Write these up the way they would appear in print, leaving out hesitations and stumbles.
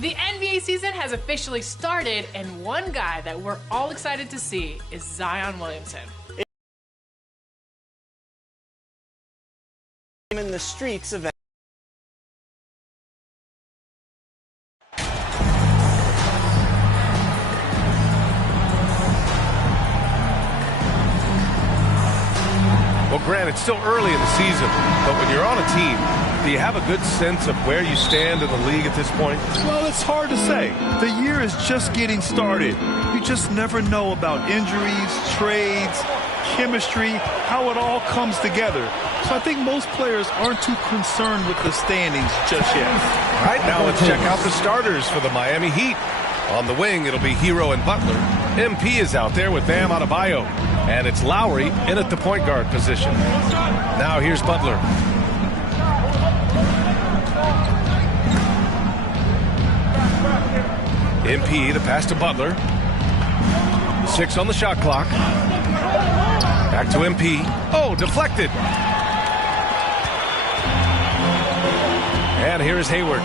The NBA season has officially started, and one guy that we're all excited to see is Zion Williamson. In the streets of Well, Grant, it's still early in the season, but when you're on a team, do you have a good sense of where you stand in the league at this point? Well, it's hard to say. The year is just getting started. You just never know about injuries, trades, chemistry, how it all comes together. So I think most players aren't too concerned with the standings just yet. All right, now let's check out the starters for the Miami Heat. On the wing, it'll be Hero and Butler. MP is out there with Bam Adebayo. And it's Lowry in at the point guard position. Now here's Butler. MP, the pass to Butler. 6 on the shot clock. Back to MP. Oh, deflected. And here is Hayward.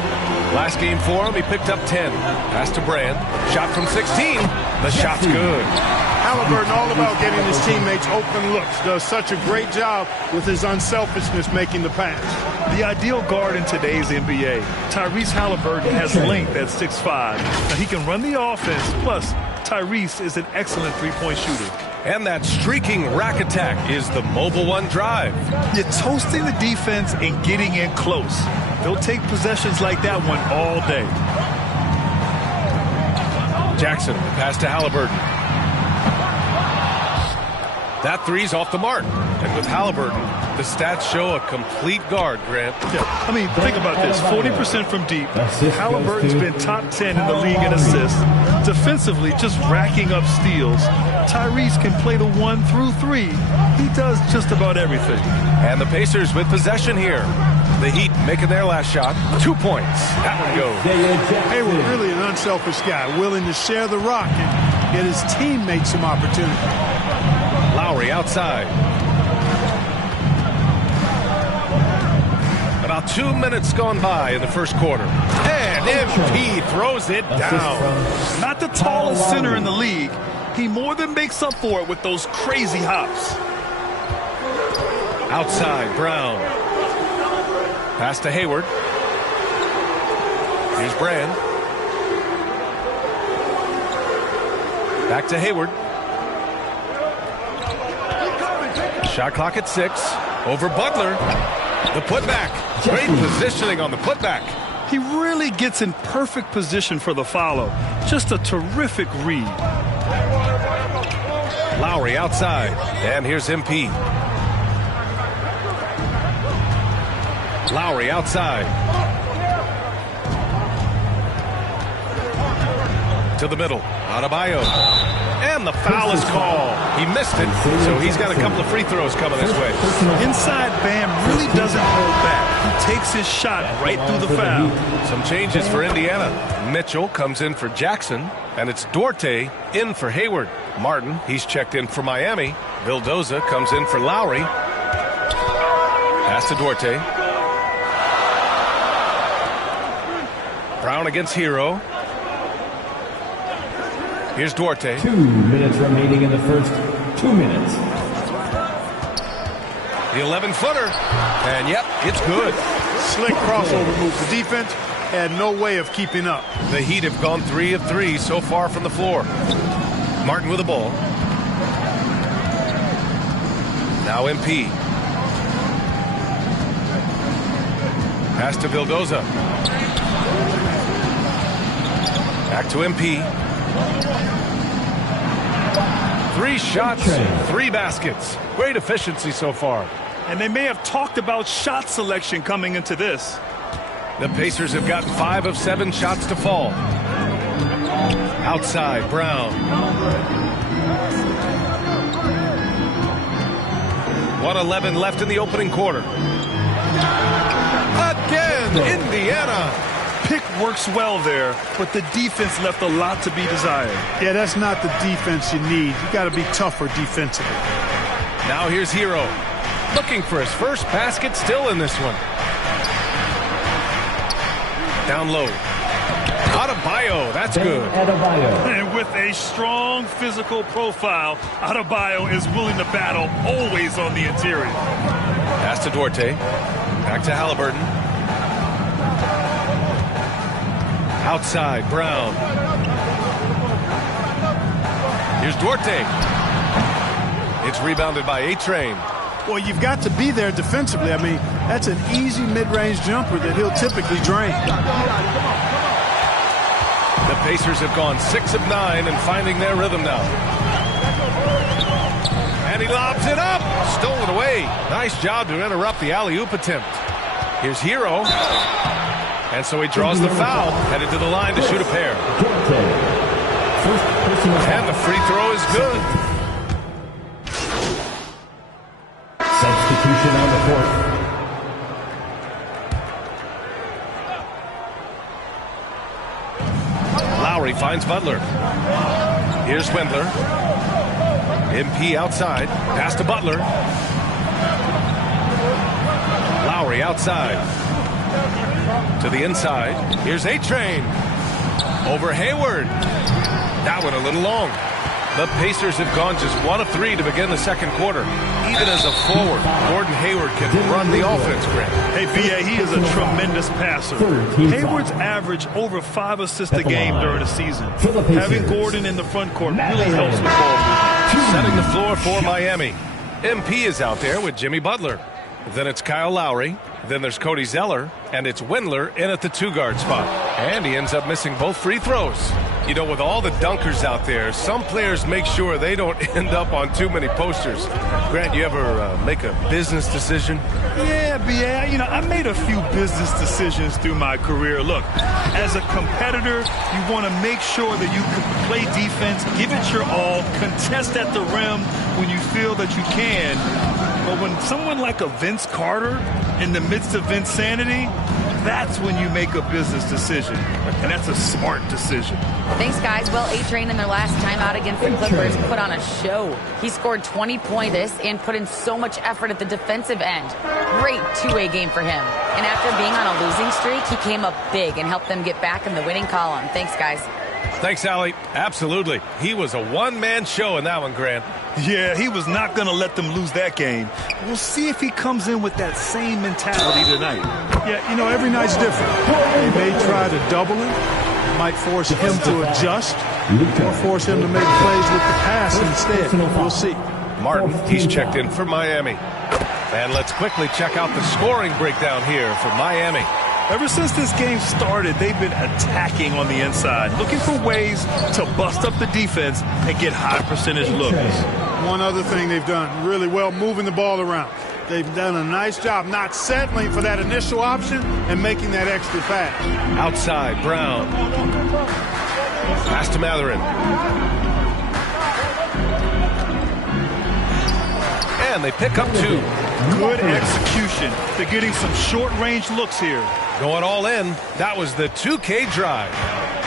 Last game for him, he picked up 10. Pass to Brand. Shot from 16. The shot's good. Halliburton, all about getting his teammates open looks, does such a great job with his unselfishness making the pass. The ideal guard in today's NBA, Tyrese Halliburton, has length at 6'5". Now, he can run the offense, plus Tyrese is an excellent three-point shooter. And that streaking rack attack is the Mobile One drive. You're toasting the defense and getting in close. They'll take possessions like that one all day. Jackson, the pass to Halliburton. That three's off the mark. And with Halliburton, the stats show a complete guard, Grant. Yeah, I mean, think about this. 40% from deep. Halliburton's been top 10 in the league in assists. Defensively, just racking up steals. Tyrese can play the 1 through 3. He does just about everything. And the Pacers with possession here. The Heat making their last shot. 2 points. That one goes. Hayward, really an unselfish guy, willing to share the rock and get his teammates some opportunity. Lowry outside. About 2 minutes gone by in the first quarter. And MP throws it down. Not the tallest center in the league. He more than makes up for it with those crazy hops. Outside, Brown. Pass to Hayward. Here's Brand. Back to Hayward. Shot clock at 6. Over Butler. The putback. Great positioning on the putback. He really gets in perfect position for the follow. Just a terrific read. Lowry outside. And here's MP. Lowry outside. To the middle. Adebayo. And the foul is called. He missed it, so he's got a couple of free throws coming this way. Inside, Bam really doesn't hold back. He takes his shot right through the foul. Some changes for Indiana. Mitchell comes in for Jackson, and it's Duarte in for Hayward. Martin, he's checked in for Miami. Vildoza comes in for Lowry. Pass to Duarte. Brown against Hero. Here's Duarte. 2 minutes remaining in the first 2 minutes. The 11-footer. And, yep, it's good. Slick crossover move. The defense had no way of keeping up. The Heat have gone 3 of 3 so far from the floor. Martin with the ball. Now MP. Pass to Vildoza. Back to MP. 3 shots, 3 baskets. Great efficiency so far. And they may have talked about shot selection coming into this. The Pacers have gotten 5 of 7 shots to fall. Outside, Brown. 1:11 left in the opening quarter. Again, Indiana. Pick works well there, but the defense left a lot to be desired. Yeah, that's not the defense you need. You got to be tougher defensively. Now here's Hero. Looking for his first basket, still in this one. Down low. Adebayo, that's good. And with a strong physical profile, Adebayo is willing to battle always on the interior. Pass to Duarte. Back to Halliburton. Outside, Brown. Here's Duarte. It's rebounded by A-Train. Well, you've got to be there defensively. I mean, that's an easy mid-range jumper that he'll typically drain. The Pacers have gone 6 of 9 and finding their rhythm now. And he lobs it up. Stolen away. Nice job to interrupt the alley-oop attempt. Here's Hero. And so he draws the foul, headed to the line to shoot a pair. And the free throw is good. Substitution on the court. Lowry finds Butler. Here's Wendler. MP outside. Pass to Butler. Lowry outside. To the inside. Here's A-Train. Over Hayward. That one a little long. The Pacers have gone just 1 of 3 to begin the second quarter. Even as a forward, Gordon Hayward can run the offense, Grant. Hey, V.A., he is a tremendous passer. Hayward's averaged over 5 assists a game during the season. Having Gordon in the front court really helps with ball movement. Setting the floor for Miami. MP is out there with Jimmy Butler. Then it's Kyle Lowry. Then there's Cody Zeller. And it's Wendler in at the 2-guard spot. And he ends up missing both free throws. You know, with all the dunkers out there, some players make sure they don't end up on too many posters. Grant, you ever make a business decision? Yeah, B.A., you know, I made a few business decisions through my career. Look, as a competitor, you want to make sure that you can play defense, give it your all, contest at the rim when you feel that you can. But when someone like a Vince Carter in the midst of insanity, that's when you make a business decision. And that's a smart decision. Thanks, guys. Well, A-Train in their last time out against the Clippers put on a show. He scored 20 points and put in so much effort at the defensive end. Great two-way game for him. And after being on a losing streak, he came up big and helped them get back in the winning column. Thanks, guys. Thanks, Allie. Absolutely. He was a one-man show in that one, Grant. Yeah, he was not going to let them lose that game. We'll see if he comes in with that same mentality tonight. Yeah, you know, every night's different. They may try to double him, might force him to adjust, or force him to make plays with the pass instead. We'll see. Martin, he's checked in for Miami. And let's quickly check out the scoring breakdown here for Miami. Ever since this game started, they've been attacking on the inside, looking for ways to bust up the defense and get high percentage looks. One other thing they've done really well, moving the ball around. They've done a nice job not settling for that initial option and making that extra pass. Outside, Brown. Pass to Mathurin. And they pick up 2. Good execution. They're getting some short-range looks here. Going all in, that was the 2K drive.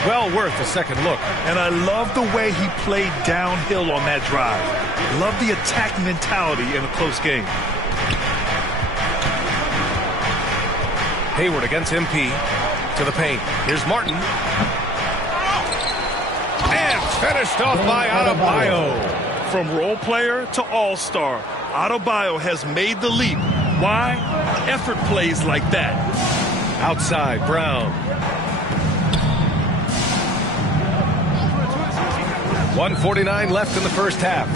Well worth a second look. And I love the way he played downhill on that drive. Love the attack mentality in a close game. Hayward against MP. To the paint. Here's Martin. And finished off by Adebayo. From role player to all-star, Adebayo has made the leap. Why? Effort plays like that. Outside, Brown. 1:49 left in the first half.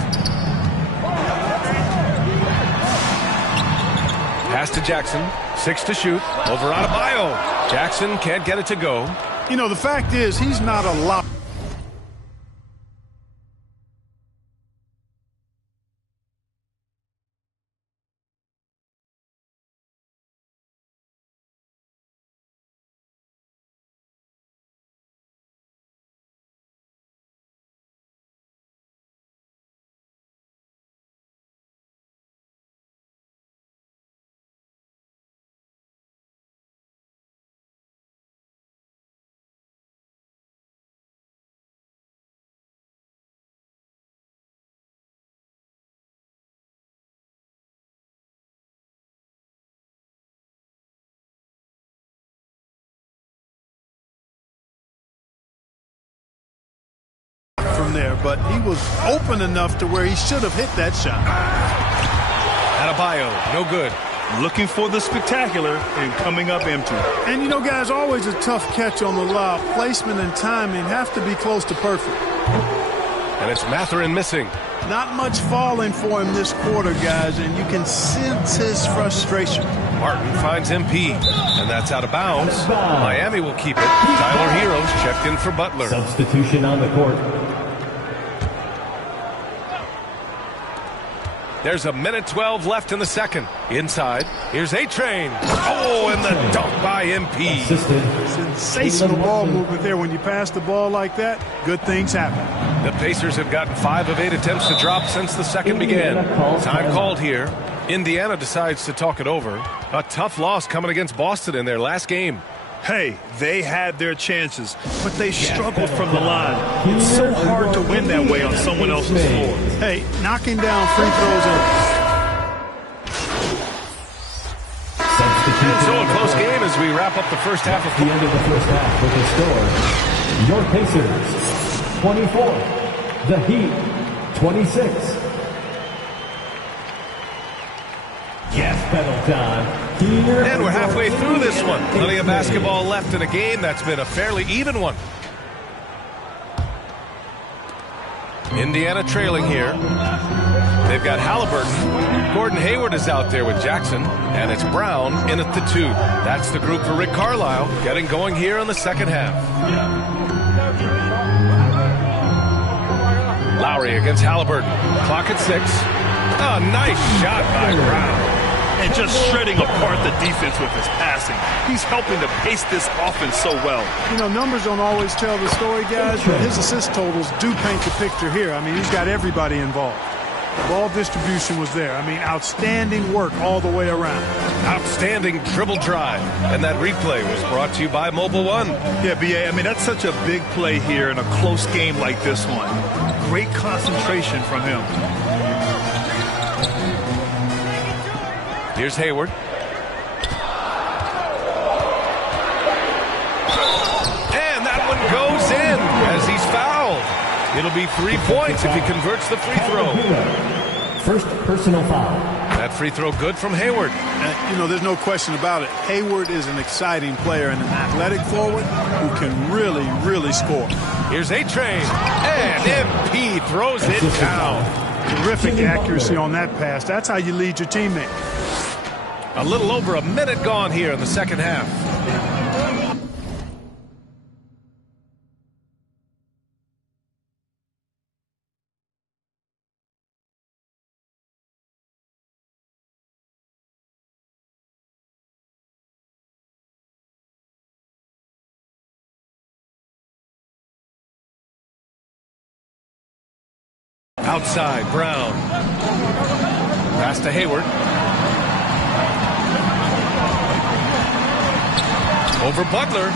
Pass to Jackson. 6 to shoot. Over Adebayo. Jackson can't get it to go. You know, the fact is, he's not a lot. From there, but he was open enough to where he should have hit that shot. Adebayo, no good. Looking for the spectacular and coming up empty. And you know, guys, always a tough catch on the lob. Placement and timing have to be close to perfect. And it's Mathurin missing. Not much falling for him this quarter, guys, and you can sense his frustration. Martin finds MP, and that's out of bounds. Miami will keep it. Tyler Heroes checked in for Butler. Substitution on the court. There's a minute 12 left in the second. Inside, here's A-Train. Oh, and the dunk by MP. Sensational ball movement there. When you pass the ball like that, good things happen. The Pacers have gotten 5 of 8 attempts to drop since the second began. Time called here. Indiana decides to talk it over. A tough loss coming against Boston in their last game. Hey, they had their chances, but they struggled from the line. It's so hard to win that way on someone else's floor. Hey, knocking down free throws. And so a close game as we wrap up the first half of the end of the first half with the score. Your Pacers 24, the Heat 26. Gas pedal time. And we're halfway through this one. Plenty of basketball left in a game that's been a fairly even one. Indiana trailing here. They've got Halliburton. Gordon Hayward is out there with Jackson. And it's Brown in at the 2. That's the group for Rick Carlisle getting going here in the second half. Lowry against Halliburton. Clock at 6. Oh, nice shot by Brown. And just shredding apart the defense with his passing. He's helping to pace this offense so well. You know, numbers don't always tell the story, guys, but his assist totals do paint the picture here. I mean, he's got everybody involved. The ball distribution was there. I mean, outstanding work all the way around. Outstanding dribble drive. And that replay was brought to you by Mobile One. Yeah, B.A., I mean, that's such a big play here in a close game like this one. Great concentration from him. Here's Hayward. And that one goes in as he's fouled. It'll be 3 points if he converts the free throw. First personal foul. That free throw good from Hayward. You know, there's no question about it. Hayward is an exciting player and an athletic forward who can really, really score. Here's A-Train. And MP throws it down. Terrific accuracy on that pass. That's how you lead your teammate. A little over a minute gone here in the second half. Outside, Brown. Pass to Hayward. Over Butler.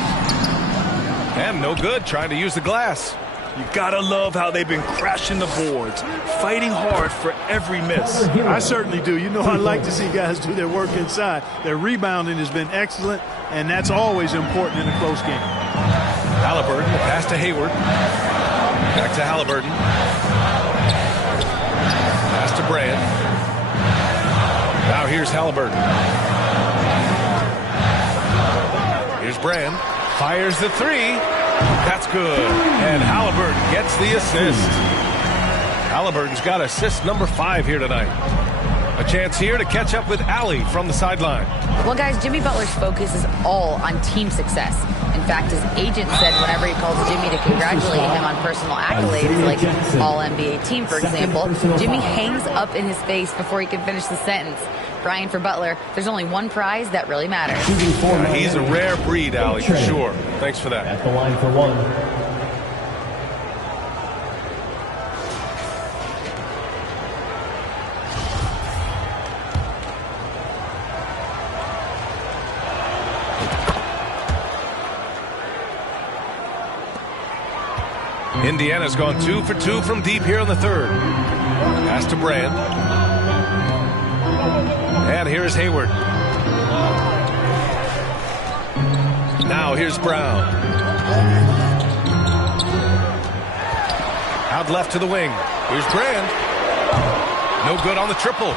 And no good, trying to use the glass. You gotta love how they've been crashing the boards, fighting hard for every miss. I certainly do. You know, I like to see guys do their work inside. Their rebounding has been excellent, and that's always important in a close game. Halliburton, pass to Hayward. Back to Halliburton. Pass to Brand. Now here's Halliburton. Here's Brand. Fires the three. That's good. And Halliburton gets the assist. Halliburton's got assist number 5 here tonight. A chance here to catch up with Allie from the sideline. Well, guys, Jimmy Butler's focus is all on team success. In fact, his agent said whenever he calls Jimmy to congratulate him on personal accolades, like All-NBA team, for example, Jimmy hangs up in his face before he can finish the sentence. Brian, for Butler, there's only one prize that really matters. Yeah, he's a rare breed, Allie, for sure. Thanks for that. At the line for one. Indiana's gone 2 for 2 from deep here in the third. Pass to Brand. And here's Hayward. Now here's Brown. Out left to the wing. Here's Brand. No good on the triple.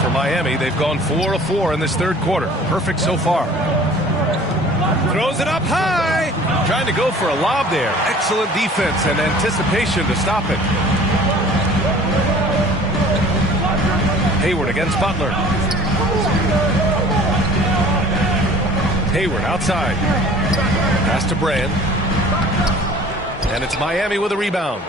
For Miami, they've gone 4 of 4 in this third quarter. Perfect so far. Throws it up high. Trying to go for a lob there. Excellent defense and anticipation to stop it. Hayward against Butler. Hayward outside. Pass to Brand. And it's Miami with a rebound.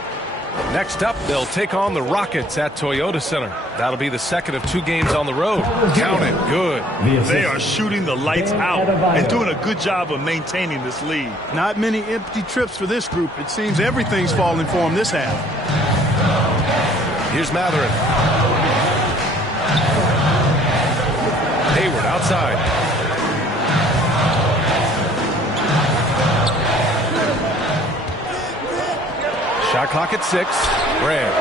Next up, they'll take on the Rockets at Toyota Center. That'll be the second of 2 games on the road. Count it. Good. They are shooting the lights out and doing a good job of maintaining this lead. Not many empty trips for this group. It seems everything's falling for them this half. Here's Mathurin. Hayward outside. Shot clock at 6. Brand.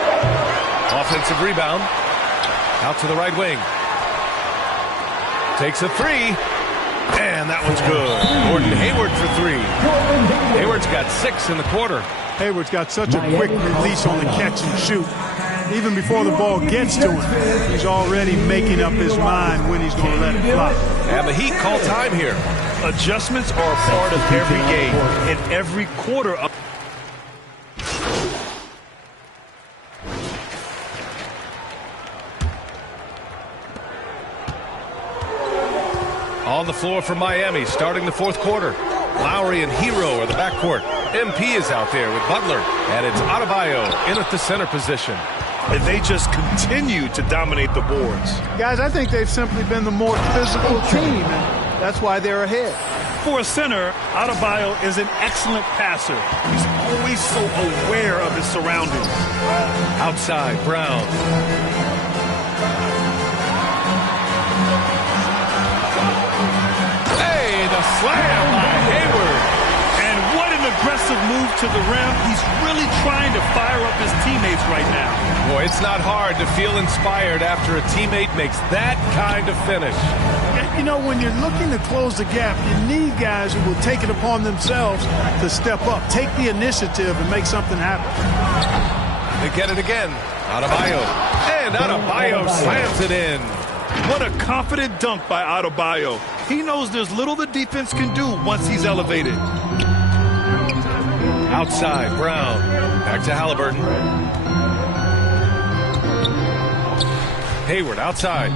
Offensive rebound. Out to the right wing. Takes a 3. And that one's good. Gordon Hayward for 3. Hayward's got 6 in the quarter. Hayward's got such a quick release on the catch and shoot. Even before the ball gets to him, he's already making up his mind when he's going to let it fly. And the Heat call time here. Adjustments are a part of every game and every quarter of on the floor for Miami, starting the fourth quarter. Lowry and Hero are the backcourt. MP is out there with Butler, and it's Adebayo in at the center position. And they just continue to dominate the boards. Guys, I think they've simply been the more physical team, and that's why they're ahead. For a center, Adebayo is an excellent passer. He's always so aware of his surroundings. Outside, Brown. Slam by Hayward. And what an aggressive move to the rim. He's really trying to fire up his teammates right now. Boy, it's not hard to feel inspired after a teammate makes that kind of finish. You know, when you're looking to close the gap, you need guys who will take it upon themselves to step up, take the initiative, and make something happen. They get it again. Adebayo. And Adebayo slams it in. What a confident dunk by Adebayo. He knows there's little the defense can do once he's elevated. Outside, Brown. Back to Halliburton. Hayward outside.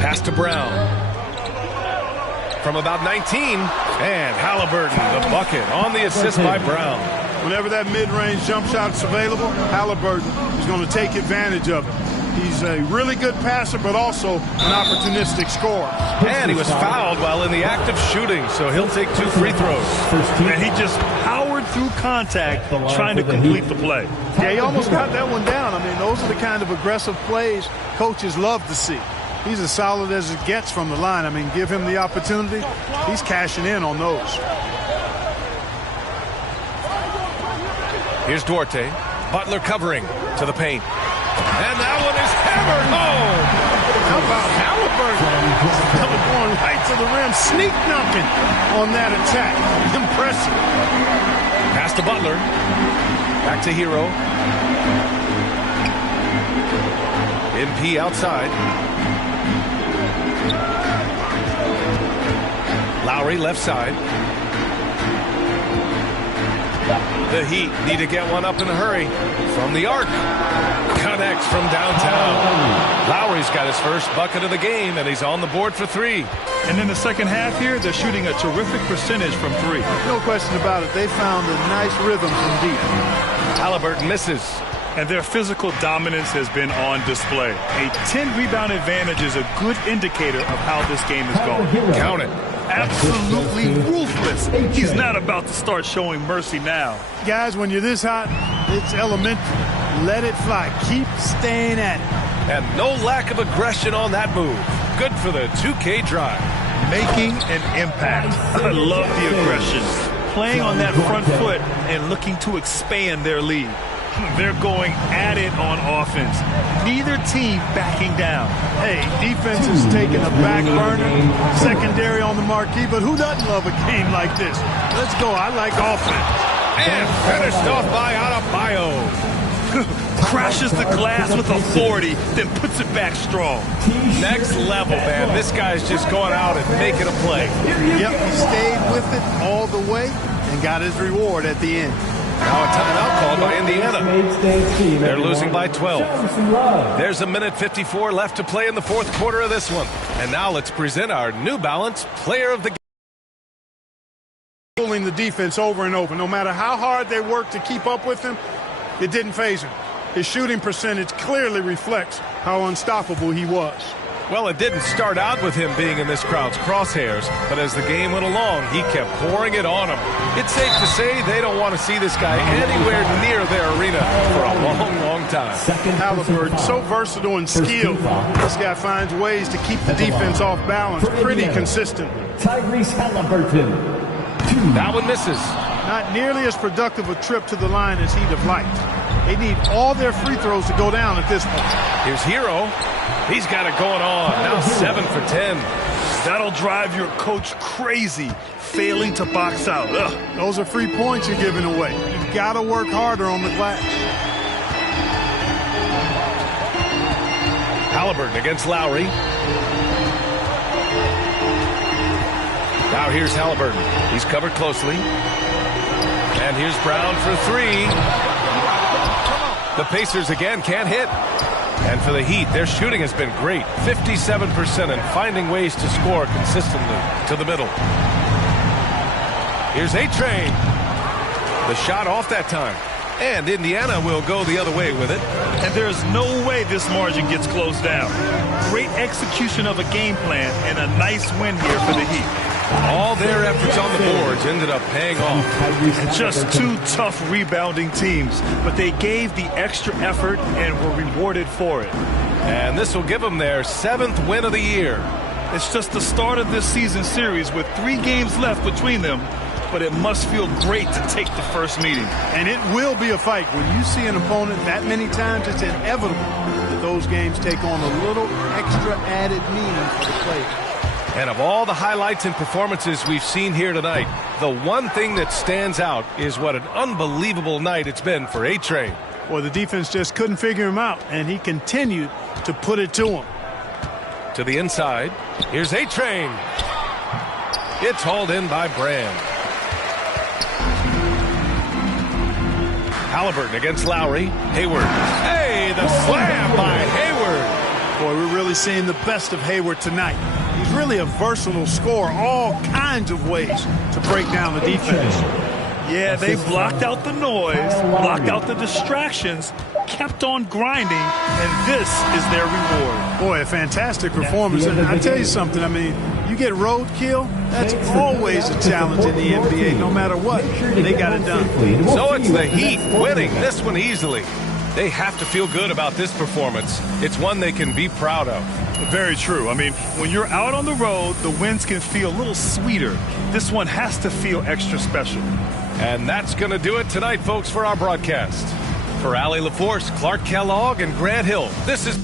Pass to Brown. From about 19. And Halliburton, the bucket on the assist by Brown. Whenever that mid-range jump shot's available, Halliburton is going to take advantage of it. He's a really good passer, but also an opportunistic scorer. And he was fouled while in the act of shooting, so he'll take 2 free throws. And he just powered through contact trying to complete the play. Yeah, he almost got that one down. I mean, those are the kind of aggressive plays coaches love to see. He's as solid as it gets from the line. I mean, give him the opportunity. He's cashing in on those. Here's Duarte. Butler covering to the paint. And that one is hammered home. How about Halliburton? Going right to the rim, sneak dunking on that attack. Impressive. Pass to Butler. Back to Hero. MP outside. Lowry left side. The Heat need to get one up in a hurry. From the arc. Connects from downtown. Lowry's got his first bucket of the game, and he's on the board for 3. And in the second half here, they're shooting a terrific percentage from 3. No question about it. They found a nice rhythm from deep. Halliburton misses. And their physical dominance has been on display. A 10-rebound advantage is a good indicator of how this game is going. Count it. Absolutely ruthless. He's not about to start showing mercy now. Guys, when you're this hot, it's elementary. Let it fly. Keep staying at it. And no lack of aggression on that move. Good for the 2K drive. Making an impact. I love the aggression. Playing on that front foot and looking to expand their lead. They're going at it on offense. Neither team backing down. Hey, defense is taking a back burner, secondary on the marquee, but who doesn't love a game like this? Let's go. I like offense. And finished off by Adebayo. Crashes the glass with authority, then puts it back strong. Next level, man. This guy's just going out and making a play. Yep, he stayed with it all the way and got his reward at the end. Now a timeout called by Indiana. They're losing by 12. There's 1:54 left to play in the fourth quarter of this one. And now let's present our New Balance Player of the Game. Pulling the defense over and over. No matter how hard they worked to keep up with him, it didn't faze him. His shooting percentage clearly reflects how unstoppable he was. Well, it didn't start out with him being in this crowd's crosshairs, but as the game went along, he kept pouring it on them. It's safe to say they don't want to see this guy anywhere near their arena for a long, long time. Halliburton, so versatile and skilled. This guy finds ways to keep the defense off balance pretty consistently. Tyrese Halliburton. That one misses. Not nearly as productive a trip to the line as he'd have liked. They need all their free throws to go down at this point. Here's Hero. He's got it going on. Now 7 for 10. That'll drive your coach crazy, failing to box out. Ugh. Those are free points you're giving away. You've got to work harder on the glass. Halliburton against Lowry. Now here's Halliburton. He's covered closely. And here's Brown for 3. The Pacers again can't hit. And for the Heat, their shooting has been great. 57% and finding ways to score consistently to the middle. Here's A-Train. The shot off that time. And Indiana will go the other way with it. And there's no way this margin gets closed down. Great execution of a game plan and a nice win here for the Heat. All their efforts on the boards ended up paying off. And just 2 tough rebounding teams, but they gave the extra effort and were rewarded for it. And this will give them their 7th win of the year. It's just the start of this season series with 3 games left between them, but it must feel great to take the first meeting. And it will be a fight. When you see an opponent that many times, it's inevitable that those games take on a little extra added meaning for the players. And of all the highlights and performances we've seen here tonight, the one thing that stands out is what an unbelievable night it's been for A-Train. Well, the defense just couldn't figure him out, and he continued to put it to him. To the inside, here's A-Train. It's hauled in by Brand. Halliburton against Lowry. Hayward. Hey, the slam by Hayward. Boy, we're really seeing the best of Hayward tonight. He's really a versatile scorer, all kinds of ways to break down the defense. Yeah, they blocked out the noise, blocked out the distractions, kept on grinding, and this is their reward. Boy, a fantastic performance. And I tell you something, I mean, you get roadkill, that's always a challenge in the NBA, no matter what. They got it done. So it's the Heat winning this one easily. They have to feel good about this performance. It's one they can be proud of. Very true. I mean, when you're out on the road, the wins can feel a little sweeter. This one has to feel extra special. And that's going to do it tonight, folks, for our broadcast. For Allie LaForce, Clark Kellogg, and Grant Hill, this is...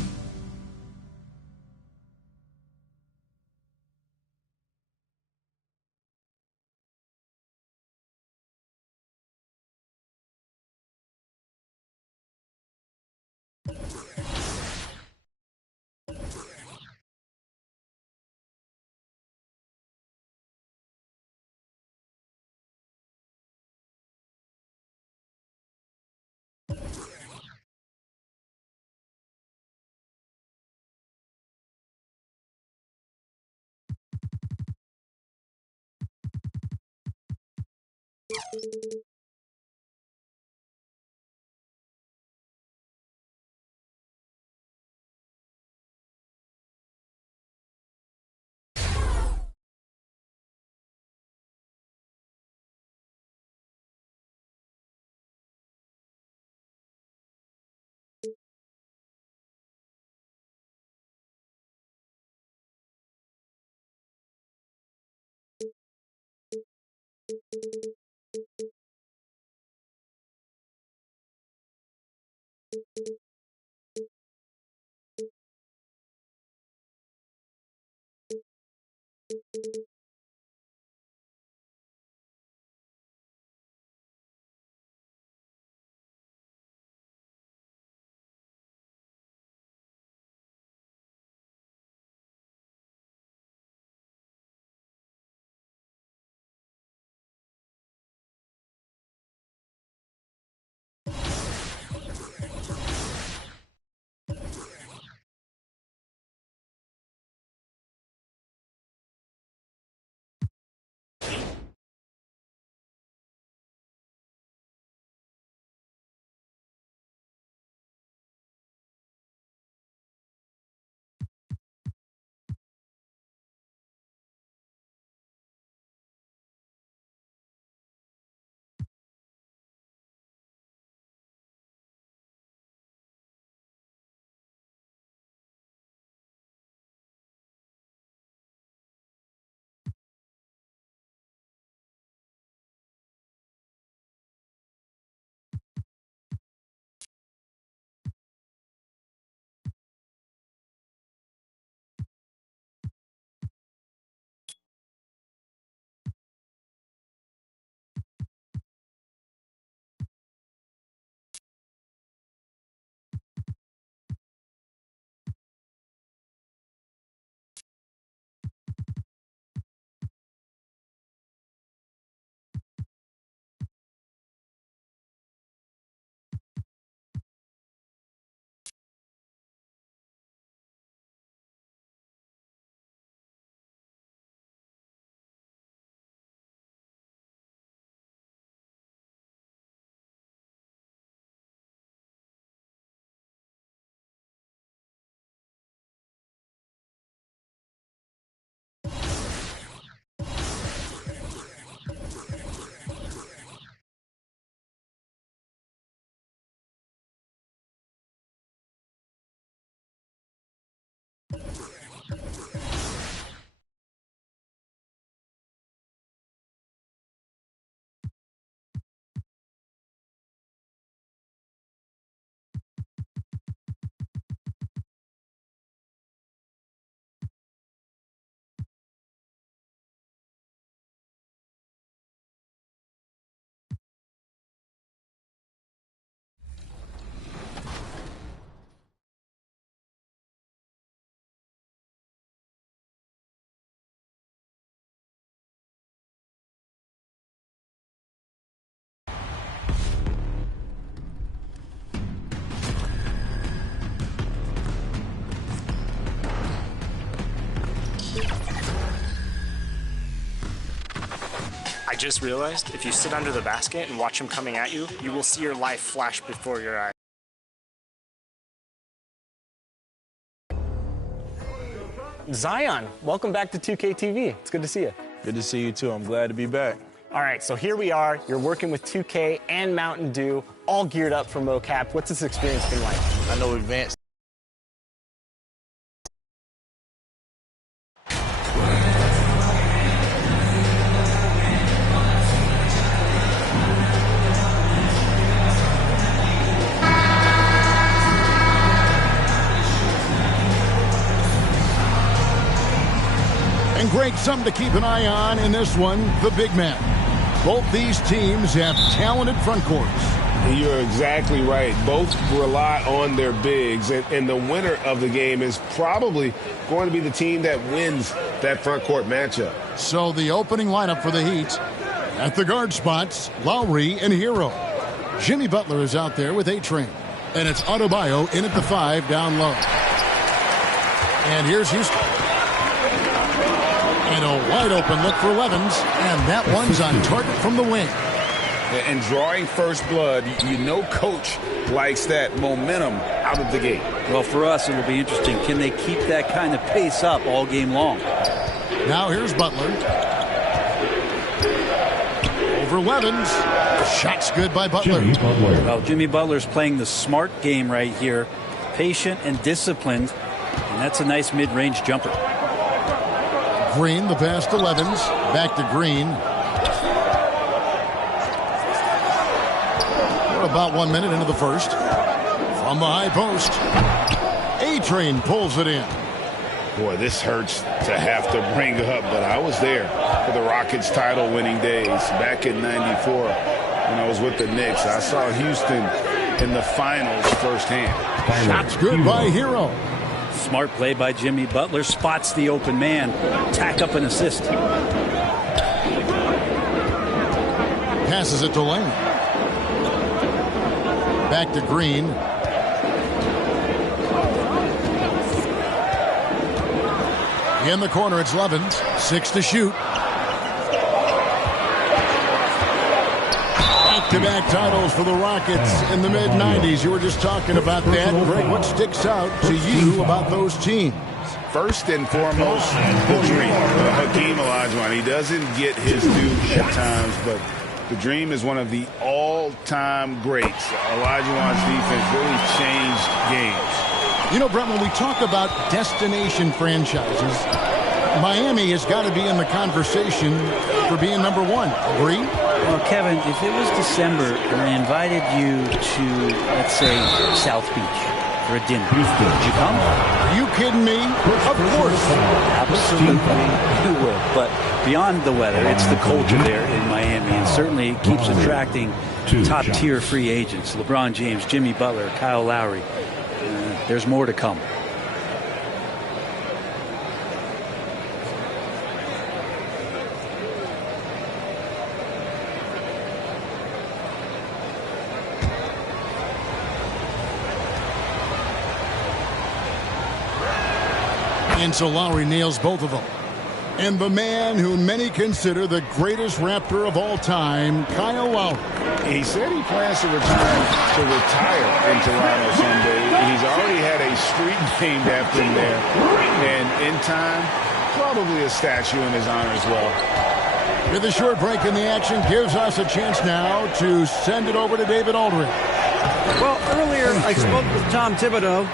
I just realized if you sit under the basket and watch him coming at you, you will see your life flash before your eyes. Zion, welcome back to 2K TV. It's good to see you. Good to see you too. I'm glad to be back. All right, so here we are. You're working with 2K and Mountain Dew, all geared up for mocap. What's this experience been like? I know advanced And Greg, something to keep an eye on in this one, the big man. Both these teams have talented front courts. You're exactly right. Both rely on their bigs, and the winner of the game is probably going to be the team that wins that front court matchup. So the opening lineup for the Heat, at the guard spots, Lowry and Hero. Jimmy Butler is out there with A-Train. And it's Adebayo in at the 5 down low. And here's Houston. And a wide open look for Levens. And that one's on target from the wing. And drawing first blood, you know coach likes that momentum out of the gate. Well, for us, it will be interesting. Can they keep that kind of pace up all game long? Now here's Butler. Over Levens. Shot's good by Butler. Well, Jimmy Butler's playing the smart game right here. Patient and disciplined. And that's a nice mid-range jumper. Green, the pass to Levens. Back to Green. We're about 1 minute into the first. From the high post. A-Train pulls it in. Boy, this hurts to have to bring up, but I was there for the Rockets title-winning days back in '94 when I was with the Knicks. I saw Houston in the finals firsthand. Shot's good by Hero. Smart play by Jimmy Butler. Spots the open man. Tack up an assist. Passes it to Lane. Back to Green. In the corner, it's Levens. 6 to shoot. Back-to-back titles for the Rockets in the mid-'90s. You were just talking about that. Greg, what sticks out to you about those teams? First and foremost, the dream. Hakeem Olajuwon. He doesn't get his due at times, but the dream is one of the all-time greats. Olajuwon's defense really changed games. You know, Brett, when we talk about destination franchises, Miami has got to be in the conversation for being number one. Agree? Well, Kevin, if it was December and I invited you to, let's say, South Beach for a dinner, would you come? Are you kidding me? Of course. Absolutely, you would. But beyond the weather, it's the culture there in Miami, and certainly it keeps attracting top-tier free agents. LeBron James, Jimmy Butler, Kyle Lowry. There's more to come. And so Lowry nails both of them. And the man who many consider the greatest Raptor of all time, Kyle Lowry. He said he plans to retire in Toronto someday. He's already had a street named after him there. And in time, probably a statue in his honor as well. With a short break in the action, gives us a chance now to send it over to David Aldridge. Well, earlier I spoke with Tom Thibodeau.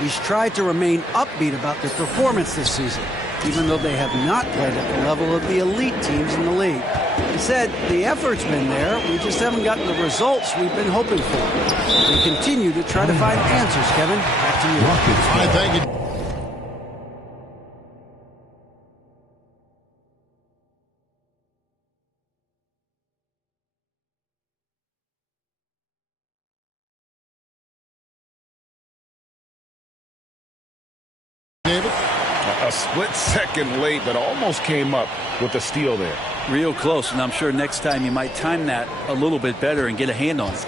He's tried to remain upbeat about their performance this season, even though they have not played at the level of the elite teams in the league. He said the effort's been there, we just haven't gotten the results we've been hoping for. We continue to try to find answers, Kevin. Back to you. I thank you. David? A split second late, but almost came up with a steal there. Real close, and I'm sure next time you might time that a little bit better and get a hand on it.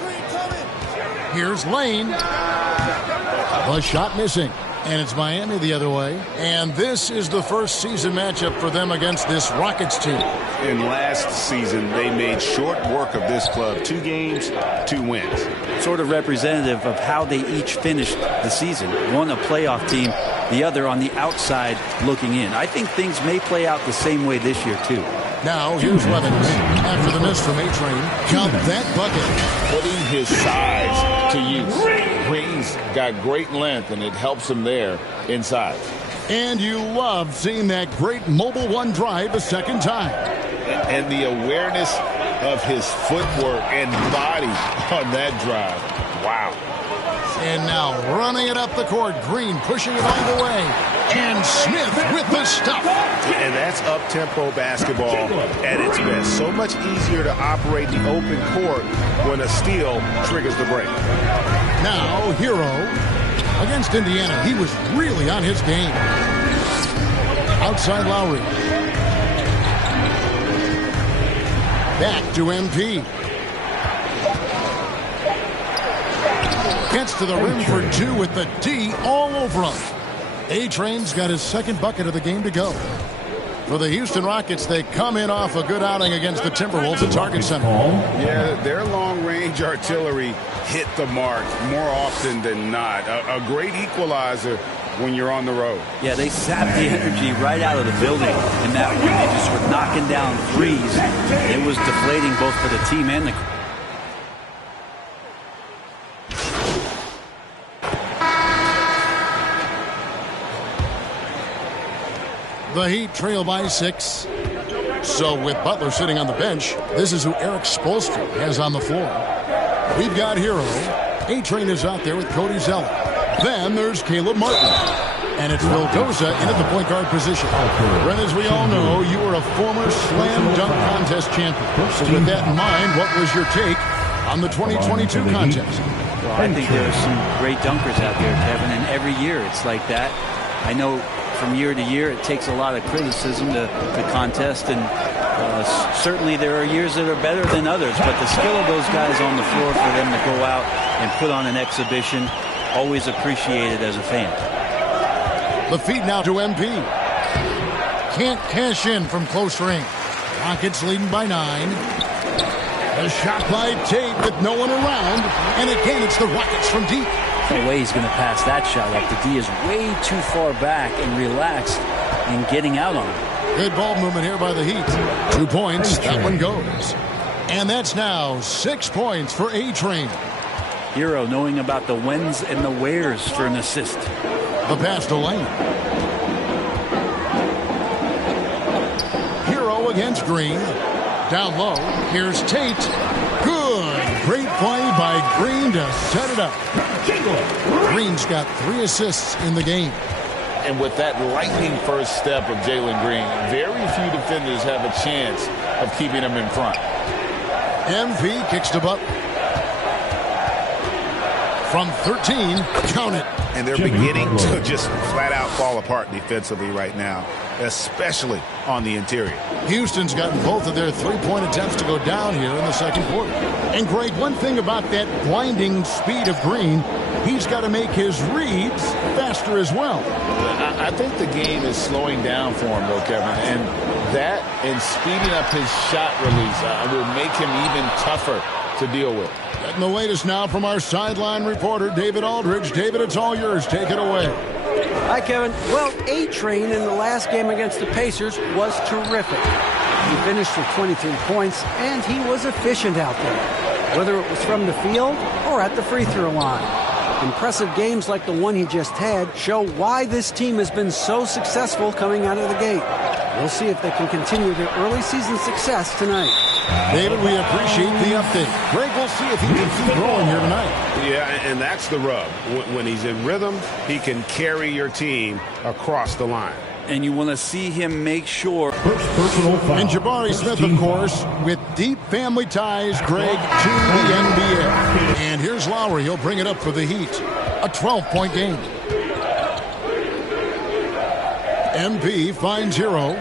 Here's Lane. A shot missing. And it's Miami the other way. And this is the first season matchup for them against this Rockets team. In last season, they made short work of this club. 2 games, 2 wins. Sort of representative of how they each finished the season. One a playoff team, the other on the outside looking in. I think things may play out the same way this year, too. Now, here's Levens. After the miss from A-Train, count that bucket. Putting his size to use. Green's got great length, and it helps him there inside. And you love seeing that great mobile one drive a second time. And the awareness of his footwork and body on that drive. Wow. And now running it up the court. Green pushing it all the way. And Smith with the stuff. And that's up-tempo basketball at its best. So much easier to operate the open court when a steal triggers the break. Now, Hero against Indiana. He was really on his game. Outside Lowry. Back to MP. Gets to the rim for two with the D all over him. A-Train's got his second bucket of the game to go. For the Houston Rockets, they come in off a good outing against the Timberwolves at Target Center. Yeah, their long-range artillery hit the mark more often than not. A great equalizer when you're on the road. Yeah, they sapped the energy right out of the building in that one. They just were knocking down threes. It was deflating both for the team and the crowd. The Heat trail by 6. So with Butler sitting on the bench, this is who Eric Spoelstra has on the floor. We've got Hero. A-Train is out there with Cody Zeller. Then there's Caleb Martin. And it's Vildoza in at the point guard position. Brent, as we all know, you were a former slam dunk contest champion. So with that in mind, what was your take on the 2022 contest? Well, I think there's some great dunkers out there, Kevin, and every year it's like that. I know from year to year it takes a lot of criticism to contest, and certainly there are years that are better than others, but the skill of those guys on the floor for them to go out and put on an exhibition, always appreciated as a fan. The feed now to MP. Can't cash in from close range. Rockets leading by 9. A shot by Tate with no one around. And again, it's the Rockets from deep. No way he's going to pass that shot up. The D is way too far back and relaxed in getting out on it. Good ball movement here by the Heat. 2 points. That one goes. And that's now 6 points for A-Train. Hero knowing about the whens and the wheres for an assist. The pass to Lane. Hero against Green. Down low. Here's Tate. Good. Great play by Green to set it up. Green's got 3 assists in the game. And with that lightning first step of Jalen Green, very few defenders have a chance of keeping him in front. MP kicks to Butler. From 13, count it. And they're beginning to just flat out fall apart defensively right now, especially on the interior. Houston's gotten both of their 3-point attempts to go down here in the second quarter. And Greg, one thing about that blinding speed of Green, he's got to make his reads faster as well. I think the game is slowing down for him, though, Kevin. And that and speeding up his shot release will make him even tougher to deal with. Getting the latest now from our sideline reporter, David Aldridge. David, it's all yours. Take it away. Hi, Kevin. Well, A-Train in the last game against the Pacers was terrific. He finished with 23 points, and he was efficient out there, whether it was from the field or at the free throw line. Impressive games like the one he just had show why this team has been so successful coming out of the gate. We'll see if they can continue their early season success tonight. David, we appreciate the update. Greg, we'll see if he can keep growing here tonight. Yeah, and that's the rub. When he's in rhythm, he can carry your team across the line. And you want to see him make sure. And Jabari Smith, of course, with deep family ties, Greg, to the NBA. And here's Lowry. He'll bring it up for the Heat. A 12-point game. MP finds Hero.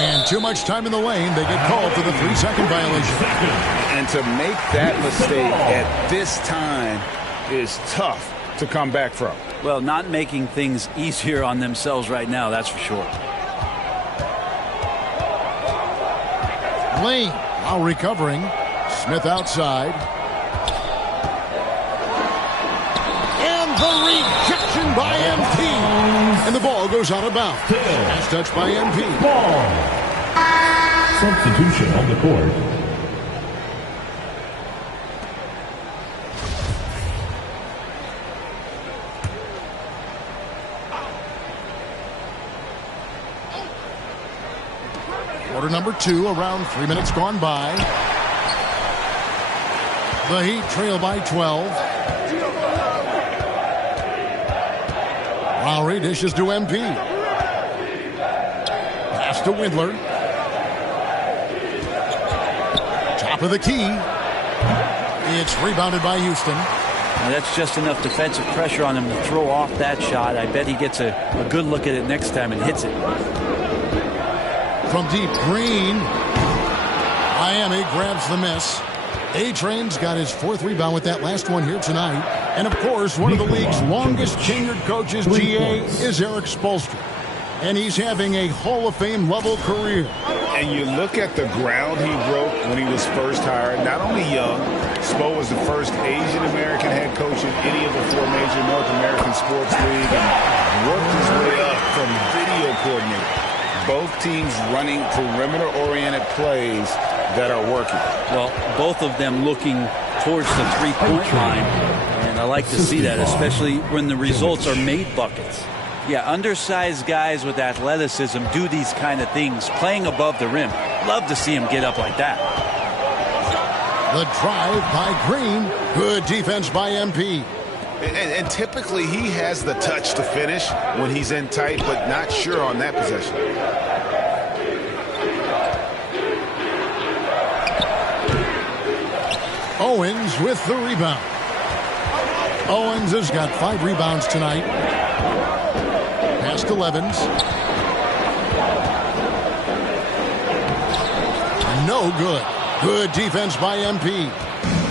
And too much time in the lane. They get called for the 3-second violation. And to make that mistake at this time is tough to come back from. Well, not making things easier on themselves right now, that's for sure. Lane, now recovering. Smith outside. And the rejection by MP. And the ball goes out of bounds. Pass touch by MP. Ball. Substitution on the court. Quarter number 2, around 3 minutes gone by. The Heat trail by 12. Lowry dishes to MP. Pass to Windler. Top of the key. It's rebounded by Houston. Now that's just enough defensive pressure on him to throw off that shot. I bet he gets a good look at it next time and hits it. From deep, Green. Miami grabs the miss. A-Train's got his 4th rebound with that last one here tonight. And, of course, one of the league's longest tenured coaches, GA, is Eric Spoelstra. And he's having a Hall of Fame level career. And you look at the ground he broke when he was first hired. Not only young, Spo was the first Asian American head coach in any of the 4 major North American sports leagues and worked his way up from video coordinator. Both teams running perimeter-oriented plays that are working. Well, both of them looking towards the three-point line, and I like to see that, especially when the results are made buckets. Yeah, undersized guys with athleticism do these kind of things, playing above the rim. Love to see him get up like that. The drive by Green. Good defense by MP. And typically he has the touch to finish when he's in tight, but not sure on that possession. Owens with the rebound. Owens has got 5 rebounds tonight. Pass to Levens. No good. Good defense by MP.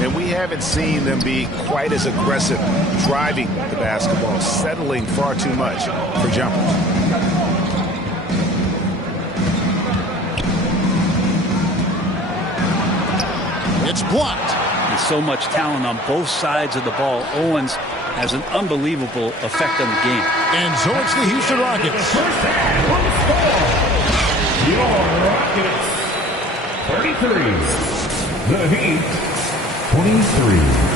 And we haven't seen them be quite as aggressive driving the basketball, settling far too much for jumpers. It's blocked. And so much talent on both sides of the ball. Owens has an unbelievable effect on the game. And so it's the Houston Rockets. Your Rockets, 33. The Heat, 23.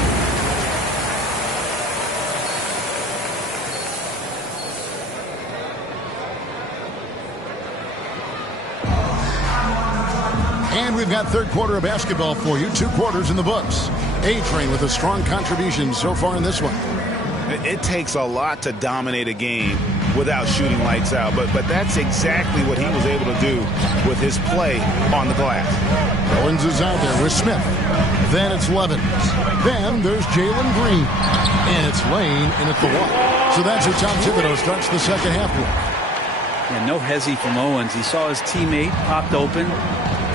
And we've got third quarter of basketball for you. 2 quarters in the books. A-Train with a strong contribution so far in this one. It takes a lot to dominate a game without shooting lights out, but that's exactly what he was able to do with his play on the glass. Owens is out there with Smith. Then it's Levens. Then there's Jalen Green. And it's Lane in at the one. So that's how Tom Thibodeau starts the second half with. Yeah, no hezzy from Owens. He saw his teammate popped open,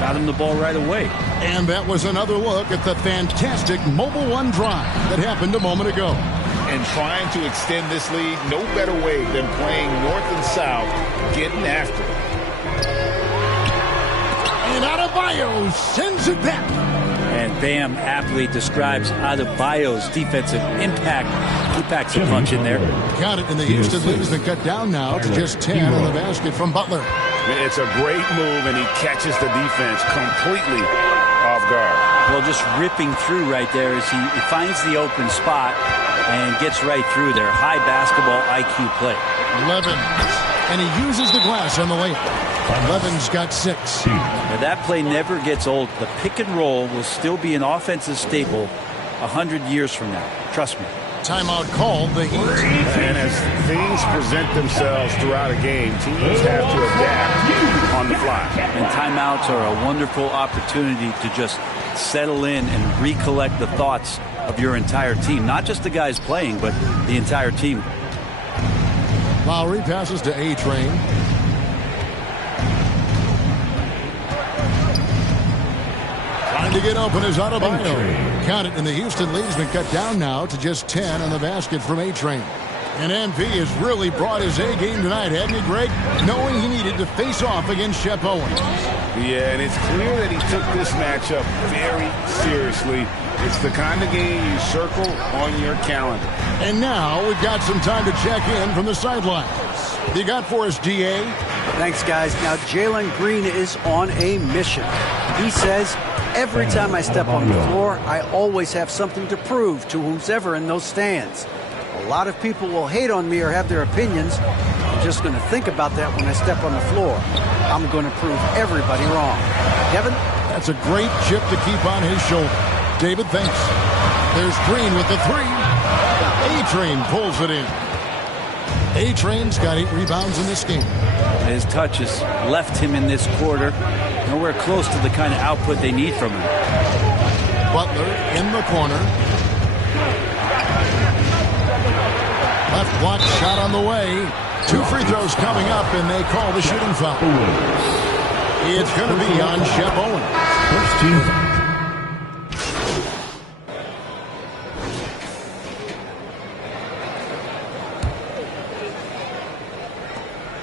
got him the ball right away. And that was another look at the fantastic Mobile One drive that happened a moment ago. And trying to extend this lead, no better way than playing north and south, getting after it. And Adebayo sends it back. And Bam aptly describes Adebayo's defensive impact. He packs a punch in there. Got it, and the Houston lead has been cut down now to just 10 on the basket from Butler. It's a great move, and he catches the defense completely off guard. Well, just ripping through right there as he finds the open spot and gets right through there. High basketball IQ play. Levens, and he uses the glass on the layup. Levens got 6. Now that play never gets old. The pick and roll will still be an offensive staple 100 years from now. Trust me. Timeout called the Heat. And as things present themselves throughout a game, teams have to adapt on the fly. And timeouts are a wonderful opportunity to just settle in and recollect the thoughts of your entire team. Not just the guys playing, but the entire team. Lowry passes to A-Train. Trying to get open is Adebayo. Count it, and the Houston lead has been cut down now to just 10 on the basket from A-Train. And MP has really brought his A game tonight, hasn't he, Greg? Knowing he needed to face off against Shep Owens. Yeah, and it's clear that he took this matchup very seriously. It's the kind of game you circle on your calendar. And now we've got some time to check in from the sidelines. You got for us, DA? Thanks, guys. Now, Jalen Green is on a mission. He says, every time I step on the floor, I always have something to prove to who's ever in those stands. A lot of people will hate on me or have their opinions. I'm just going to think about that when I step on the floor. I'm going to prove everybody wrong. Kevin? That's a great chip to keep on his shoulder. David, thanks. There's Green with the three. A-Train pulls it in. A-Train's got 8 rebounds in this game. His touches left him in this quarter. Nowhere close to the kind of output they need from him. Butler in the corner. Left block shot on the way. 2 free throws coming up, and they call the shooting foul. It's going to be on Shep Owen. First team.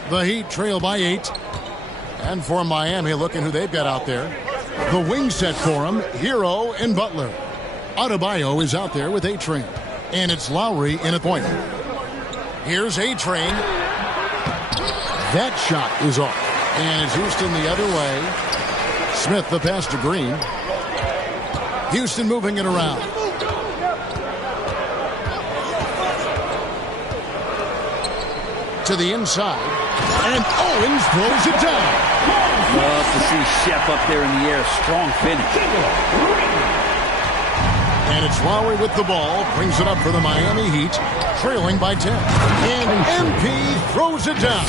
The Heat trail by 8. And for Miami, looking who they've got out there. The wing set for them, Hero and Butler. Adebayo is out there with A-Train. And it's Lowry in a point. Here's A-Train. That shot is off. And it's Houston the other way. Smith the pass to Green. Houston moving it around. To the inside. And Owens throws it down. Love to see Shep up there in the air. Strong finish. And it's Lowry with the ball. Brings it up for the Miami Heat. Trailing by 10. And MP throws it down.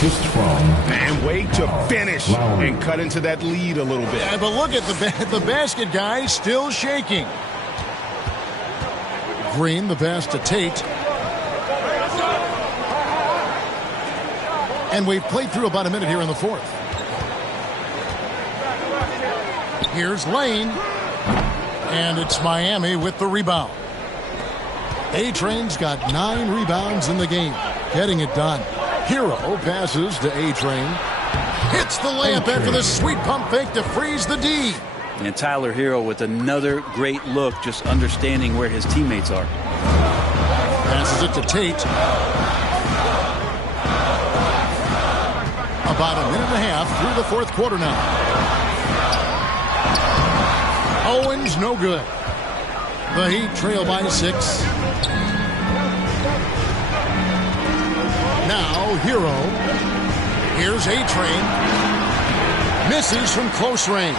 And wait to finish and cut into that lead a little bit. Yeah, but look at the basket guy still shaking. Green, the pass to Tate. And we've played through about a minute here in the fourth. Here's Lane. And it's Miami with the rebound. A-Train's got 9 rebounds in the game. Getting it done. Hero passes to A-Train. Hits the layup after the sweet pump fake to freeze the D. And Tyler Hero with another great look, just understanding where his teammates are. Passes it to Tate. About a minute and a half through the fourth quarter now. Owens no good. The Heat trail by 6. Now Hero. Here's A-Train. Misses from close range.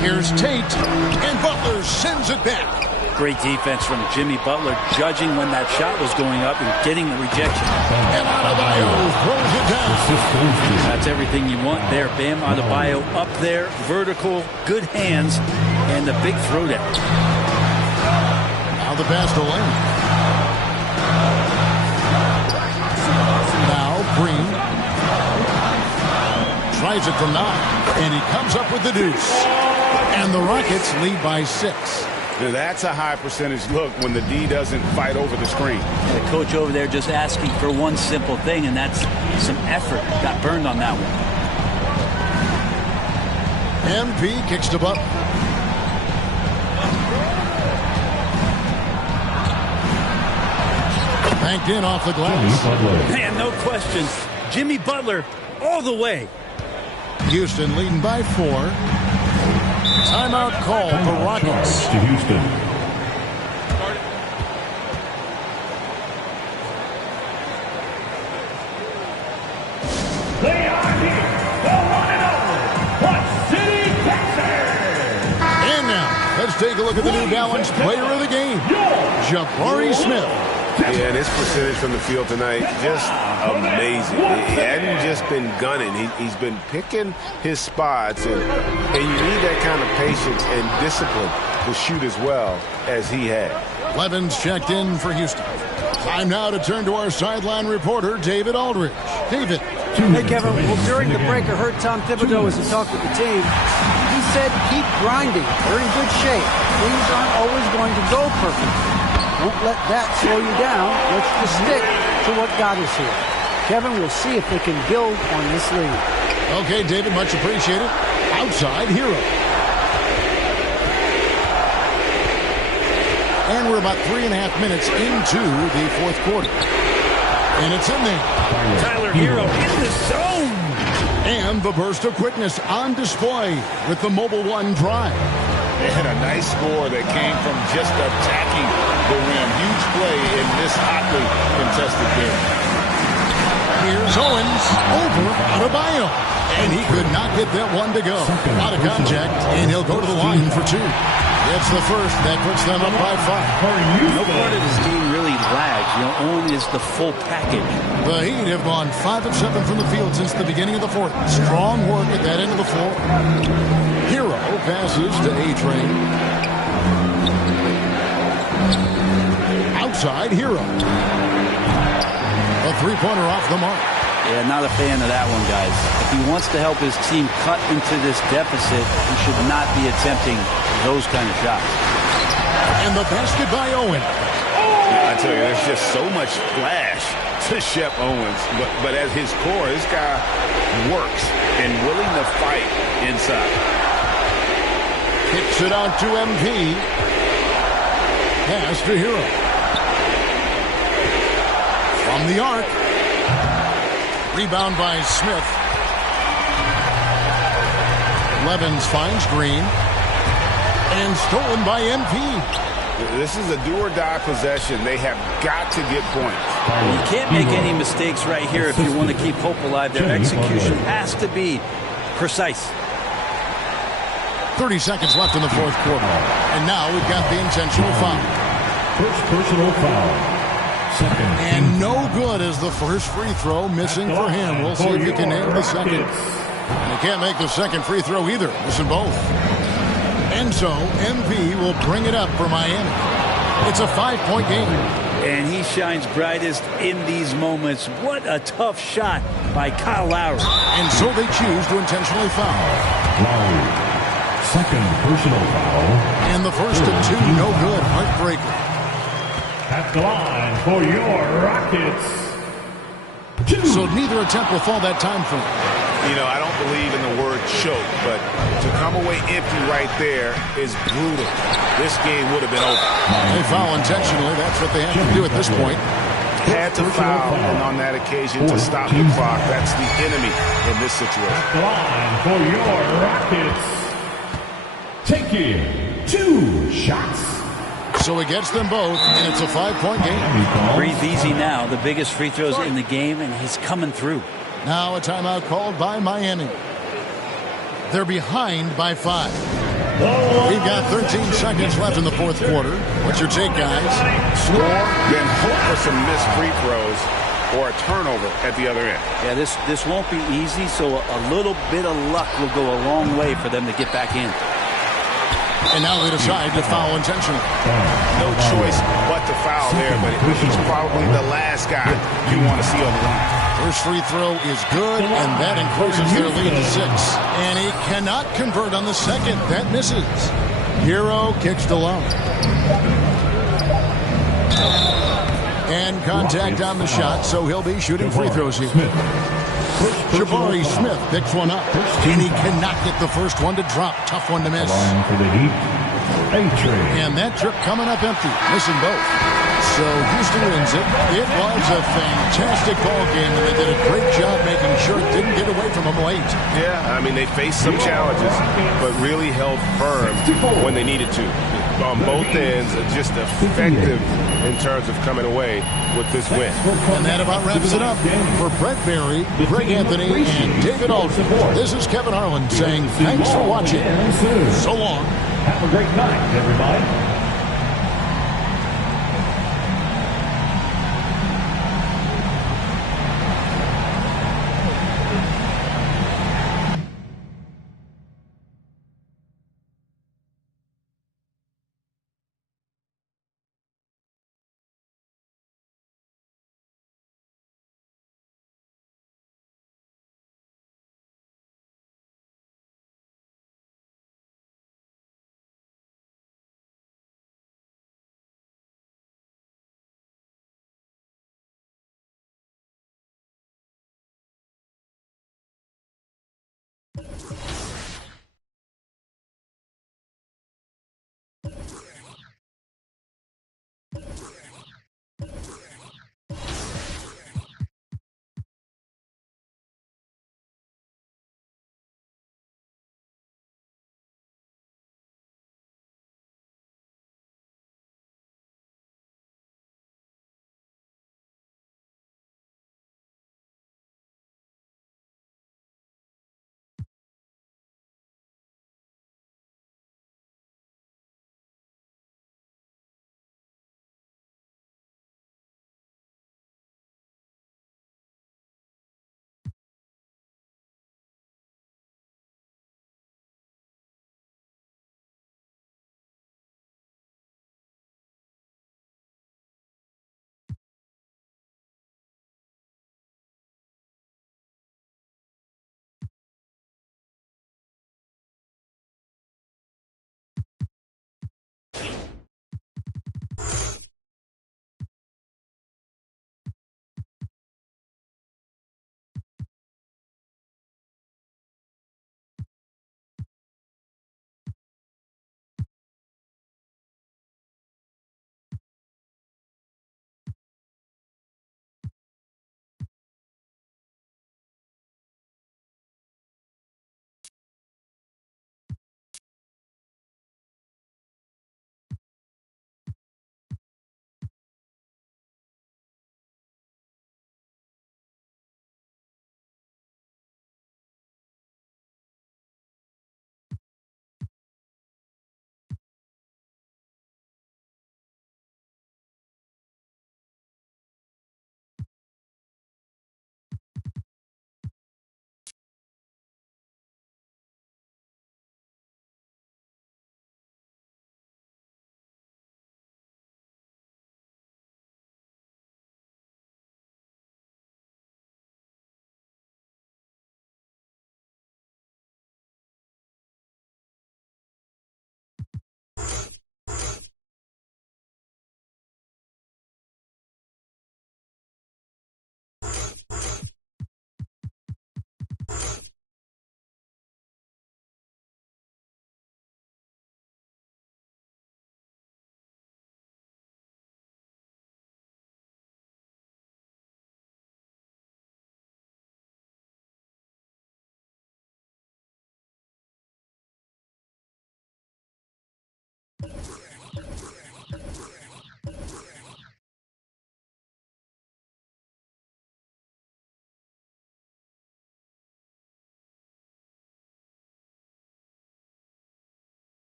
Here's Tate. And Butler sends it back. Great defense from Jimmy Butler, judging when that shot was going up and getting the rejection. And Adebayo throws it down. That's everything you want there. Bam Adebayo up there, vertical, good hands, and the big throwdown. Now the pass to Lane. Now Green tries it from 9, and he comes up with the deuce. And the Rockets lead by 6. Now that's a high percentage look when the D doesn't fight over the screen. And the coach over there just asking for one simple thing, and that's some effort. Got burned on that one. MP kicks to Butler. Banked in off the glass. Man, no question. Jimmy Butler all the way. Houston leading by 4. Timeout call for Rockets. To Houston. They are here, the one and only Clutch City Texans. And now, let's take a look at the New Balance player of the game, Jabari Smith. Yeah, this percentage from the field tonight, just amazing. He hadn't just been gunning. He's been picking his spots, and you need that kind of patience and discipline to shoot as well as he had. Levens checked in for Houston. Time now to turn to our sideline reporter, David Aldridge. David. Hey, Kevin. Well, during the break, I heard Tom Thibodeau as he talked with the team. He said, keep grinding. They're in good shape. Things aren't always going to go perfect. Don't let that slow you down. Let's just stick to what got us here. Kevin, we'll see if they can build on this lead. Okay, David, much appreciated. Outside Hero. And we're about 3.5 minutes into the fourth quarter. And it's in there. Tyler Hero in the zone. And the burst of quickness on display with the Mobile One drive. They had a nice score that came from just attacking the rim. Huge play in this hotly contested game. Here's Owens over Adebayo. And he could not get that one to go. Out of contact, and he'll go to the line for 2. It's the first. That puts them up by 5. No part of this game really lags. Owen is the full package. The Heat have gone 5 of 7 from the field since the beginning of the fourth. Strong work at that end of the floor. Hero passes to A-Train. Outside, Hero. A three-pointer off the mark. Yeah, not a fan of that one, guys. If he wants to help his team cut into this deficit, he should not be attempting those kind of shots. And the basket by Owen. I tell you, there's just so much flash to Shep Owens. But at his core, this guy works and willing to fight inside. Kicks it out to MP. Pass to Hero. From the arc. Rebound by Smith. Levens finds Green. And stolen by MP. This is a do-or-die possession. They have got to get points. You can't make any mistakes right here if you want to keep hope alive. Their execution has to be precise. 30 seconds left in the fourth quarter. And now we've got the intentional foul. First personal foul. Second. And no good as the first free throw missing for him. We'll see if he can nail the second. And he can't make the second free throw either. Missing both. And so MP will bring it up for Miami. It's a 5-point game. And he shines brightest in these moments. What a tough shot by Kyle Lowry. And so they choose to intentionally foul. Lowry. Second personal foul. And the first of 2, no good. Heartbreaker. At the line for your Rockets. 2. So neither attempt will fall that time frame. I don't believe in the word choke, but to come away empty right there is brutal. This game would have been over. They foul intentionally. That's what they have to do at this point. Had to foul, and on that occasion to stop the clock. That's the enemy in this situation. At the line for your Rockets. Taking 2 shots. So he gets them both, and it's a 5-point game. Breathe easy now. The biggest free throws in the game, and he's coming through. Now a timeout called by Miami. They're behind by 5. We've got 13 seconds left in the fourth quarter. What's your take, guys? Score, then hope for some missed free throws or a turnover at the other end. Yeah, this won't be easy, so a little bit of luck will go a long way for them to get back in. And now they decide to foul intentionally. No choice but to foul there, but he's probably the last guy you want to see on the line. First free throw is good, and that increases their lead to 6. And he cannot convert on the second. That misses. Hero kicks to Lowry. And contact on the shot, so he'll be shooting free throws here. Jabari Smith picks one up, and he cannot get the first one to drop. Tough one to miss. For the Heat, and that trip coming up empty, missing both. So Houston wins it. It was a fantastic ball game, and they did a great job making sure it didn't get away from them late. Yeah, they faced some challenges, but really held firm when they needed to. On both ends, just effective in terms of coming away with this win. And that about wraps it up. For Brett Barry, Greg Anthony, and David Aldridge, this is Kevin Harlan saying thanks for watching. So long. Have a great night, everybody.